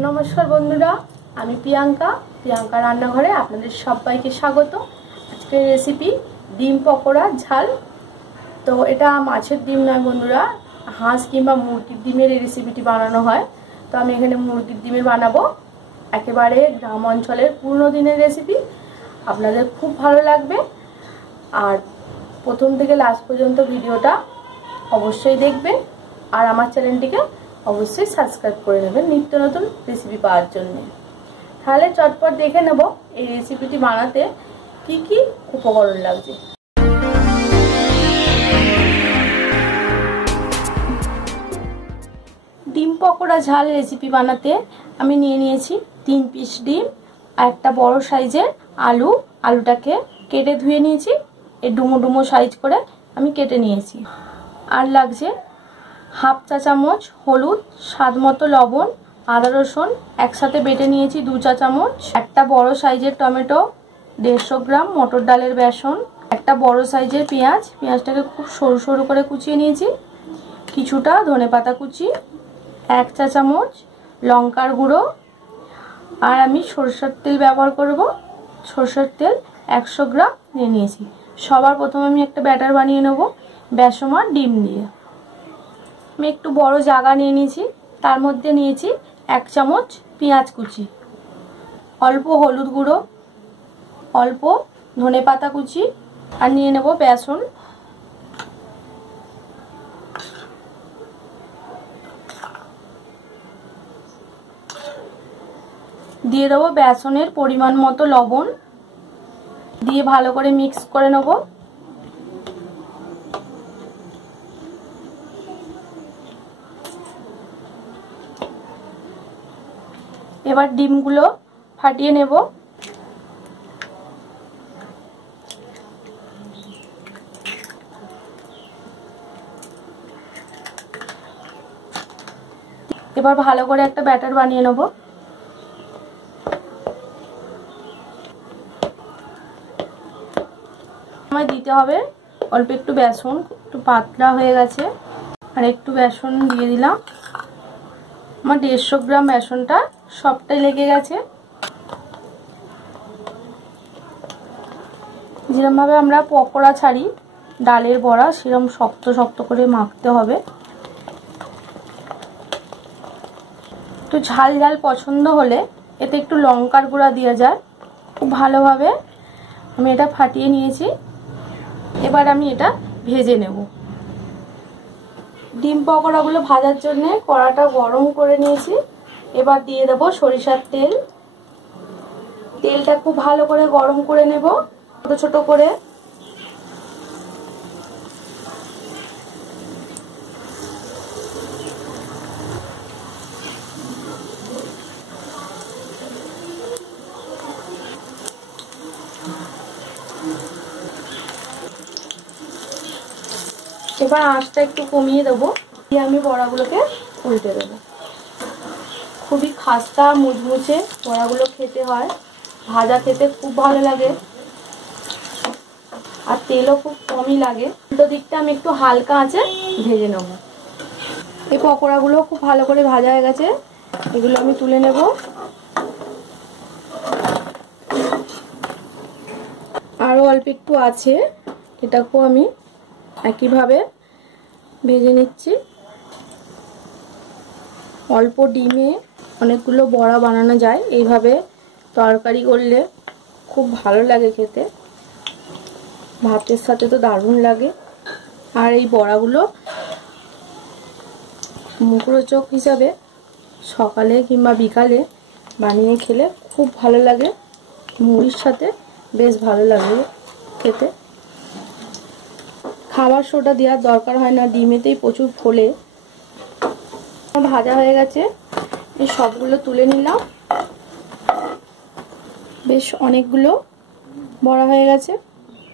नमस्कार बंधुरा आमी प्रियंका रान्नाघरे आपनादेर सबाइके स्वागत। आजकेर रेसिपि डिम पकोड़ा झाल। तो एटा माछेर डिम नय बंधुरा, हाँस किंबा मुरगिर डिमेर रेसिपिटी बानानो हय। तो आमी एखाने मुरगिर डिमेर बानाबो, एकेबारे ग्राम अंचलेर पुरनो दिनेर रेसिपि। आपनादेर खूब भालो लागबे और प्रथम थेके लास्ट पर्यन्त भिडियोटा अवश्यई देखबेन और आमार चैनलटिके अवश्य सबसक्राइब करे नेबेन नित्य नतून रेसिपि पाওয়ার জন্য। তাহলে চটপট দেখে নেব এই রেসিপিটি বানাতে কি কি উপকরণ লাগছে। ডিম পকোড়া ঝাল রেসিপি বানাতে আমি নিয়ে নিয়েছি 3 পিস ডিম আর একটা বড় সাইজের আলু। আলুটাকে কেটে ধুয়ে নিয়েছি, এই ডুমো ডুমো সাইজ করে আমি কেটে নিয়েছি। আর লাগছে हाफ चा चामच हलुद, स्वाद मतो लवण, आदा रसुन एकसाथे बेटे निয়েছি 2 चा चामच, একটা বড় সাইজের টমেটো, 150 গ্রাম মটর ডালের বেসন, একটা বড় সাইজের পেঁয়াজ, পেঁয়াজটাকে খুব সরু সরু করে কুচিয়ে নিয়েছি, কিছুটা ধনেপাতা কুচি, 1 চা চামচ লঙ্কার গুঁড়ো আর আমি সরষের তেল ব্যবহার করব। সরষের তেল 100 গ্রাম নিয়ে নিয়েছি। সবার প্রথমে আমি একটা ব্যাটার বানিয়ে নেব বেসন আর ডিম দিয়ে। मैं एक बड़ो जागा निये निয়েছি, तार मध्य निয়েছি 1 चामच पेঁয়াজ कुचि, अल्प हलुद गुঁড়ো, अल्प धनेपाता कुचि और निये नेब बेसन। दिए देব बेसनेर परिमाण मतो लवण, दिए भालो करे मिक्स करे नेब। এবার ডিমগুলো ফাটিয়ে নেব। এবার ভালো করে একটা ব্যাটার বানিয়ে নেব। আমায় দিতে হবে অল্প একটু বেসন, একটু পাতলা হয়ে গেছে আর একটু বেসন দিয়ে দিলাম। আমার 150 গ্রাম বেসনটা সবটাই লেগে গেছে। যেরকম ভাবে আমরা পকোড়া ছাড়ি ডালের বড়া, সেরকম শক্ত শক্ত করে মাখতে হবে। তো ঝাল ঝাল পছন্দ হলে এতে একটু লঙ্কার গুঁড়া দেওয়া যায়। খুব ভালোভাবে আমি এটা ফাটিয়ে নিয়েছি। এবার আমি এটা ভেজে নেব। ডিম পকোড়াগুলো ভাজার জন্য কড়াটা গরম করে নিয়েছি। এবার দিয়ে দেব সরিষার তেল। তেলটা খুব ভালো করে গরম করে নেব ছোট ছোট করে। এবার আঁচটা একটু কমিয়ে দেবো, দিয়ে আমি বড়াগুলোকে উল্টে দেবো। খুবই খাস্তা মুচমুচে বড়াগুলো খেতে হয়, ভাজা খেতে খুব ভালো লাগে আর তেলও খুব কমই লাগে। উল্টো দিকটা আমি একটু হালকা আঁচে ভেজে নেব। এই পকোড়াগুলো খুব ভালো করে ভাজা হয়ে গেছে, এগুলো আমি তুলে নেব। আরও অল্প একটু আছে, এটাকেও আমি একইভাবে ভেজে নিচ্ছি। অল্প ডিমে অনেকগুলো বড়া বানানো যায়, এইভাবে তরকারি করলে খুব ভালো লাগে খেতে, ভাতের সাথে তো দারুণ লাগে। আর এই বড়াগুলো মুখরোচক হিসাবে সকালে কিংবা বিকালে বানিয়ে খেলে খুব ভালো লাগে, মুড়ির সাথে বেশ ভালো লাগে খেতে। খাবার সোডা দেওয়ার দরকার হয় না, ডিমেতেই প্রচুর ফোলে। ভাজা হয়ে গেছে, এই সবগুলো তুলে নিলাম। বেশ অনেকগুলো বড়া হয়ে গেছে।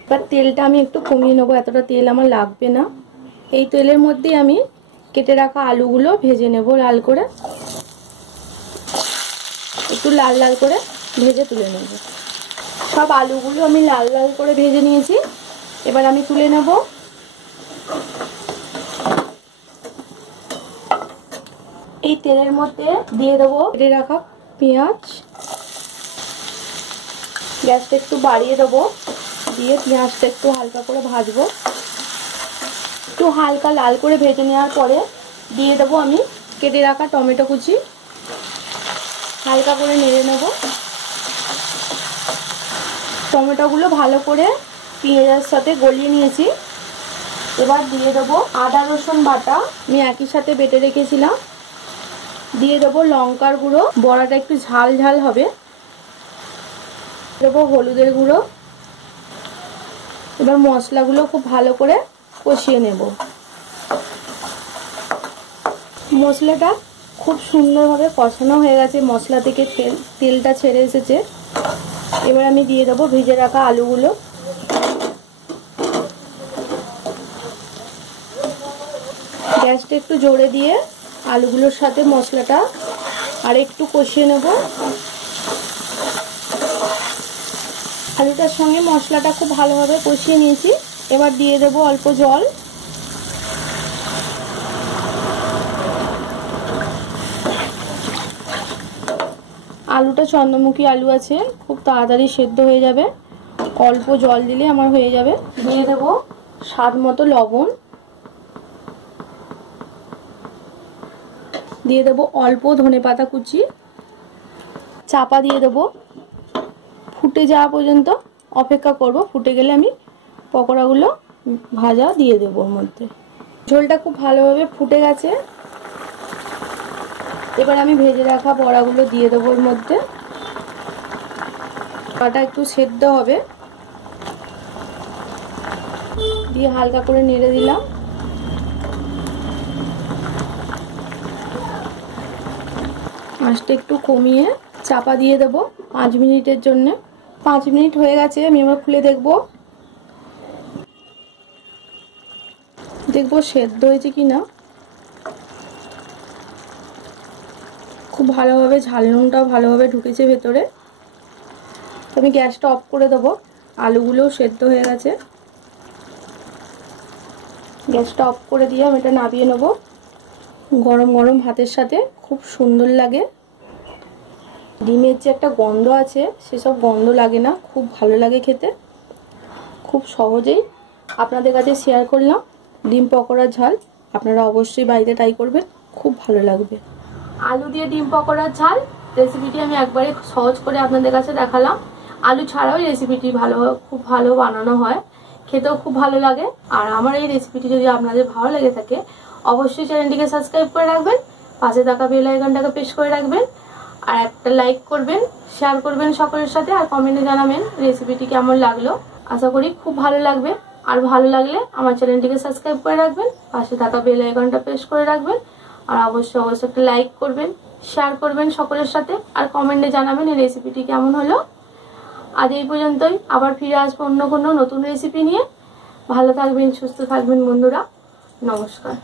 এবার তেলটা আমি একটু কমিয়ে নেবো, এতটা তেল আমার লাগবে না। এই তেলের মধ্যেই আমি কেটে রাখা আলুগুলো ভেজে নেব লাল করে, একটু লাল লাল করে ভেজে তুলে নেব। সব আলুগুলো আমি লাল লাল করে ভেজে নিয়েছি, এবার আমি তুলে নেব। এই তেলের মধ্যে দিয়ে দেবো কেটে রাখা পেঁয়াজ। গ্যাসটা একটু বাড়িয়ে দেবো, দিয়ে পেঁয়াজটা একটু হালকা করে ভাজবো। একটু হালকা লাল করে ভেজে নেওয়ার পরে দিয়ে দেবো আমি কেটে রাখা টমেটো কুচি। হালকা করে নেড়ে নেব। টমেটোগুলো ভালো করে পেঁয়াজের সাথে গলিয়ে নিয়েছি। এবার দিয়ে দেবো আদা রসুন বাটা, আমি একই সাথে বেটে রেখেছিলাম। দিয়ে দেবো লঙ্কার গুঁড়ো, বড়াটা একটু ঝাল ঝাল হবে। দেবো হলুদের গুঁড়ো। এবার মশলাগুলো খুব ভালো করে কষিয়ে নেব। মশলাটা খুব সুন্দরভাবে কষানো হয়ে গেছে, মশলা থেকে তেলটা ছেড়ে এসেছে। এবার আমি দিয়ে দেবো ভেজে রাখা আলুগুলো। গ্যাসটা একটু জোরে দিয়ে আলুগুলোর সাথে মশলাটা আর একটু কষিয়ে নেব। আলুটার সঙ্গে মশলাটা খুব ভালোভাবে কষিয়ে নিয়েছি। এবার দিয়ে দেবো অল্প জল। আলুটা চন্দ্রমুখী আলু আছে, খুব তাড়াতাড়ি সেদ্ধ হয়ে যাবে। অল্প জল দিলে আমার হয়ে যাবে। দিয়ে দেবো স্বাদ মতো লবণ। দিয়ে দেবো অল্প ধনেপাতা কুচি। চাপা দিয়ে দেবো। ফুটে যাওয়া পর্যন্ত অপেক্ষা করব। ফুটে গেলে আমি পকোড়াগুলো ভাজা দিয়ে দেবো ওর মধ্যে। ঝোলটা খুব ভালোভাবে ফুটে গেছে। এবার আমি ভেজে রাখা বড়াগুলো দিয়ে দেবো ওর মধ্যে। বড়াটা একটু সেদ্ধ হবে, দিয়ে হালকা করে নেড়ে দিলাম। আঁচটা একটু কমিয়ে চাপা দিয়ে দেবো 5 মিনিটের জন্য। 5 মিনিট হয়ে গেছে, আমি এবার খুলে দেখবো সেদ্ধ হয়েছে কিনা। খুব ভালোভাবে ঝাল নুনটাও ভালোভাবে ঢুকেছে ভেতরে। আমি গ্যাসটা অফ করে দেবো। আলুগুলোও সেদ্ধ হয়ে গেছে। গ্যাসটা অফ করে দিয়ে আমি এটা নামিয়ে নেব। গরম গরম ভাতের সাথে খুব সুন্দর লাগে। ডিমের যে একটা গন্ধ আছে সেসব গন্ধ লাগে না, খুব ভালো লাগে খেতে। খুব সহজেই আপনাদের কাছে শেয়ার করলাম ডিম পকোড়ার ঝাল। আপনারা অবশ্যই বাড়িতে ট্রাই করবেন, খুব ভালো লাগবে। আলু দিয়ে ডিম পকোড়ার ঝাল রেসিপিটি আমি একবারে সহজ করে আপনাদের কাছে দেখালাম। আলু ছাড়াও এই রেসিপিটি খুব ভালো বানানো হয়, খেতেও খুব ভালো লাগে। আর আমার এই রেসিপিটি যদি আপনাদের ভালো লেগে থাকে অবশ্যই চ্যানেলটিকে সাবস্ক্রাইব করে রাখবেন, পাশে থাকা বেল আইকনটাকে প্রেস করে রাখবেন, আর একটা লাইক করবেন, শেয়ার করবেন সকলের সাথে, আর কমেন্টে জানাবেন রেসিপিটি কেমন লাগলো। আশা করি খুব ভালো লাগবে। আর ভালো লাগলে আমার চ্যানেলটিকে সাবস্ক্রাইব করে রাখবেন, পাশে থাকা বেল আইকনটা প্রেস করে রাখবেন, আর অবশ্যই একটা লাইক করবেন, শেয়ার করবেন সকলের সাথে, আর কমেন্টে জানাবেন এই রেসিপিটি কেমন হলো। আজ এই পর্যন্তই, আবার ফিরে আসবো অন্য কোনো নতুন রেসিপি নিয়ে। ভালো থাকবেন, সুস্থ থাকবেন বন্ধুরা। নমস্কার।